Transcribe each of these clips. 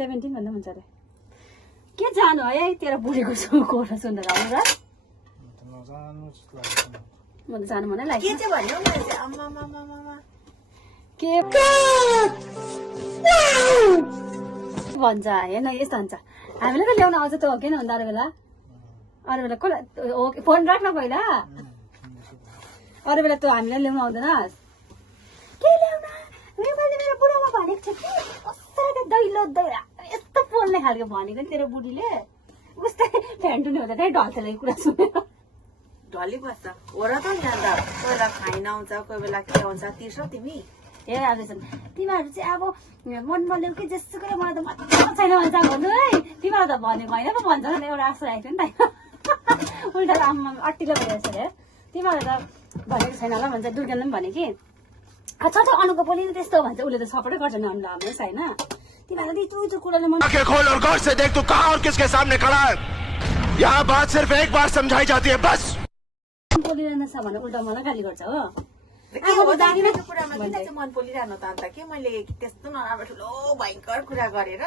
17 भन्दा हुन्छ अरे के जानु है तेरो बुढीको कुरा सुनेर आउनु र म त जानु मन लाग्यो के चाहिँ भन्यो मैले चाहिँ अम्मा मामा मामा के भन्छ हेर्न यस्तो हुन्छ हामीले त ल्याउन आउँछ त हो किन भन्दा अरू बेला कसलाई फोन राख्न पहिला अरू बेला त हामीलाई ल्याउन आउँदैनस् के ल्याउन मैले मेरो बुढामा भनेको छ कि कसरी दैलो दैरा यस्तो पोल्ने खालको भनेको नि तेरो बुढीले उस्तै फ्यान्टुनी हुँदा त्यही ढल्थेलाई कुरा सुनेर ढली बस्छ हो र त यहाँ त कोही बेला खाइन आउँछ कोही बेला के आउँछ तिर्छौ तिमी ए आजसम्म तिमीहरू चाहिँ अब मनमा ल्याउ कि जेसुकै मलाई त मतलब छैन भन्छ भन्नु है तिमीहरू त भनेको होइन पो भन्छ भने एउटा आशा राखेको नि त उल्टा आम्मा अट्टिलो भइरहेछ अरे तिमीहरू त भनेको छैन होला भन्छ दुर्गाले पनि भने कि अच्छा त अनुको पनि त्यस्तो भन्छ उसले त सपोर्टै गर्छ नि अनुलाई हाम्रोस् होइन तिमीहरू त्यो कुराले मन खोल और गौर से देख तू कहाँ और किसके सामने खड़ा है यहाँ बात सिर्फ एक बार समझाई जाती है बस बोलिरहन्छ भने उल्टा मलाई गाली गर्छ हो कुरामा किन चाहिँ मन पोलिरहनु त अन्त के मैले त्यस्तो नराम्रो ठुलो भयङ्कर कुरा गरेर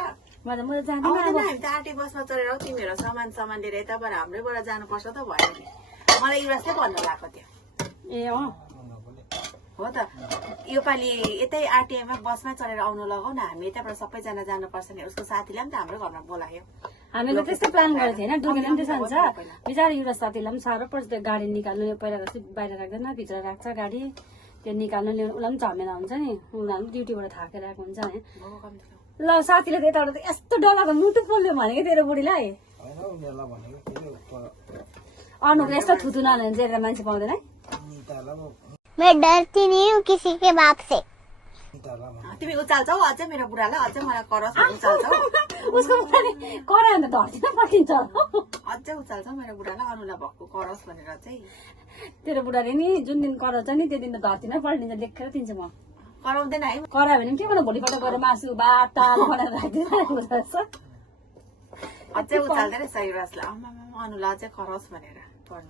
म त जान्दिनँ हामी त आँटे बसमा चढेर तिमीहरू सामान लिएर यताबाट हाम्रैबाट जानुपर्छ त भयो नि मलाई युवराजले भन्नु लाग्यो त्यो ए अँ हो त योपालि यतै आरटिआईमा बसमा चढेर आउनु लगाउ न हामी यताबाट सबैजना जानुपर्छ नि उसको साथीलाई पनि त हाम्रो घरमा बोलायो हामीले त्यस्तो प्लान गरेको थिएन दुर्गाले पनि त्यसो हुन्छ बिचारा युवराज साथीलाई पनि साह्रो पर्छ त्यो गाडी निकाल्नु पहिला जस्तै बाहिर राख्दैन भित्र राख्छ गाडी त्यो निकाल्नु ल्याउनु उसलाई पनि झमेला हुन्छ नि उनीहरू पनि ड्युटीबाट थाकेर आएको हुन्छ नि ल साथीले त यताबाट यस्तो डरलाग्दो मुटु पोल्यो भनेको तेरो बुढीलाई अनुको यस्तो थुतु नले भने चाहिँ मान्छे पाउँदैन है मैं डरती नहीं हूँ किसी के बाप से तिमी उचाल्छौ अझै मेरो बुढालाई अझै मलाई करस उचाल्छौ उसको करायो भने त धर्ती पठिन्छ अझै उचाल्छौ मेरो बुढालाई अनुलाई भएको करस भनेर चाहिँ तेरो बुढाले नि जुन दिन कराउँछ नि त्यो दिन त धरती नै पल्टिन्छ लेखेर दिन्छु म कराउँदैन है करायो भने के गर्नु भोलिपल्ट गएर मासु भात दाल बनाएर राखिदिनु अझै उचाल्दै रहेछ युवराजलाई आमा अनुलाई अझै करस भनेर पढ्न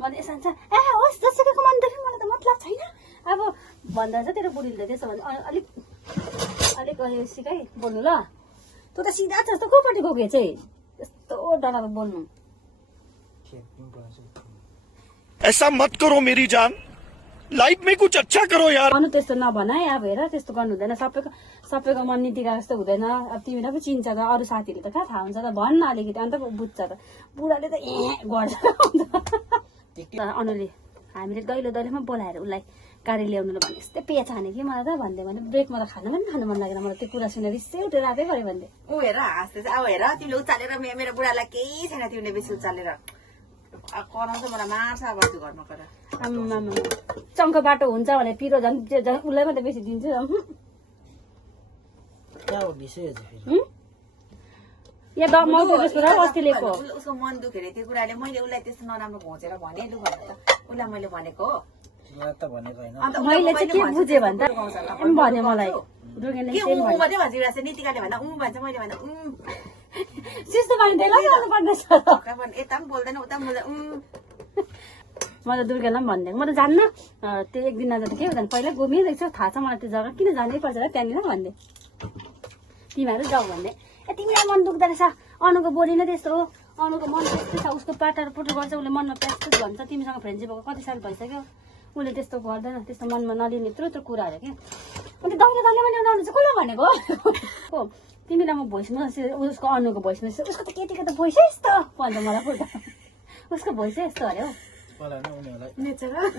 मलाई यसो हुन्छ ए होस् जसुकैको मन देखि मलाई त मतलब छैन अब भन्दा चाहिँ तेरो बुढीले त त्यसो भने अलिक अलिक सिकाइ बोल्नु ल तँ त सिधा छ जस्तो कोपट्टि गएको चाहिँ यस्तो डराएको बोल्नु ऐसा मत करो मेरी जान लाइफ में कुछ अच्छा करो यार अनु त्यस्तो नभन है अब हेर त्यस्तो गर्नु हुँदैन सबैको मन नीतिका जस्तो हुँदैन अब तिमीलाई पो चिन्छ त अरू साथीहरूले त कहाँ थाहा हुन्छ त भन्न अलिकति अन्त बुझ्छ त बुढाले त गर्छ अनुले हामीले दैलो दैलोमा बोलाएर उसलाई गाडी ल्याउनु भने यस्तै पेच हाने कि मलाई त भन्दै भने ब्रेकमा त खानु पनि खानु मन लागेन मलाई त्यो कुरा सुनेर रिसै उठेर रातै गऱ्यो भन्दै ऊ हेर हाँस्दैछ अब हेर तिमीले उचालेर मेरो बुढालाई केही छैन तिमीले बेसी उचालेर कराउँछ मलाई मार्छ अब त्यो घरमा गएर आम्मा चङ्को बाटो हुन्छ भने पिरो झन् उसलाई मात्रै बेसी दिन्छु अस्ति लिएको उसको मन दुखेर त्यो कुराले मैले उसलाई त्यस्तो नराम्रो घोचेर भने लु भनेर त उसलाई मैले भनेको हो मैले चाहिँ के बुझेँ भने त भन्यो मलाई मात्रै भन्छ युवराज नीतिकाले भन्दा भन्छ मैले भन्दा त्यस्तो भने पर्नेछ यता पनि बोल्दैन उता पनि बोल्दैन म त दुर्गालाई पनि भनिदिएको म त जान्न त्यो एक दिन नजाँदा के हुँदैन पहिला घुमिरहेको छ थाहा छ मलाई त्यो जग्गा किन जानै पर्छ र त्यहाँनिर भन्दै तिमीहरू जाऊ भन्दै ए तिमीलाई मन दुख्दो रहेछ अनुको बोली नै त्यस्तो हो अनुको मन त्यस्तै छ उसको पाटार पुटो गर्छ उसले मनमा प्यास भन्छ तिमीसँग फ्रेन्डसिप भएको कति साल भइसक्यो उसले त्यस्तो गर्दैन त्यस्तो मनमा नलिने यत्रो कुराहरू क्या अन्त दैलो मैले उनीहरू चाहिँ कसलाई भनेको हो तिमीलाई म भोइस मेसेज उसको अनुको भोइस मेसेज उसको त केटीको त भोइसै यस्तो भन्छ मलाई पुरा उसको भोइसै यस्तो अरे हौ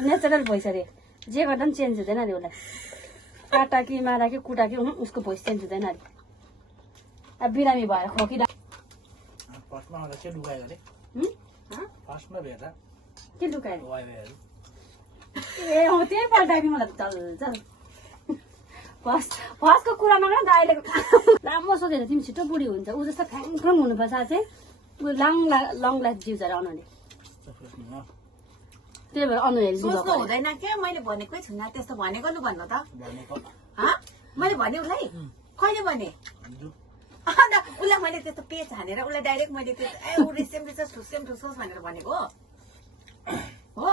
नेचरल भोइस अरे जे गर्दा पनि चेन्ज हुँदैन अरे उसलाई काटा कि मारा कि कुटा कि उसको भोइस चेन्ज हुँदैन अरे अब बिरामी भएर खोकिँदा के लुकायो ए त्यही पल्टायो कि मलाई चल चल फर्स्टको कुरा नगर त अहिलेको राम्रो सोचेर तिमी छिटो बुढी हुन्छ ऊ जस्तो फ्याङफ्याङ हुनुपर्छ चाहिँ ऊ लङ लाइफ जिउँछ अरे अनुले त्यही भएर अनु हेल्दी सोच्नु हुँदैन के मैले भनेकै छुइनँ त्यस्तो भनेको लु भन्नु त मैले भने उसलाई कहिले भने अन्त उसलाई मैले त्यस्तो पेच हानेर उसलाई डाइरेक्ट मैले त्यो रिसेम ठुसेम ठुसोस् भनेर भनेको हो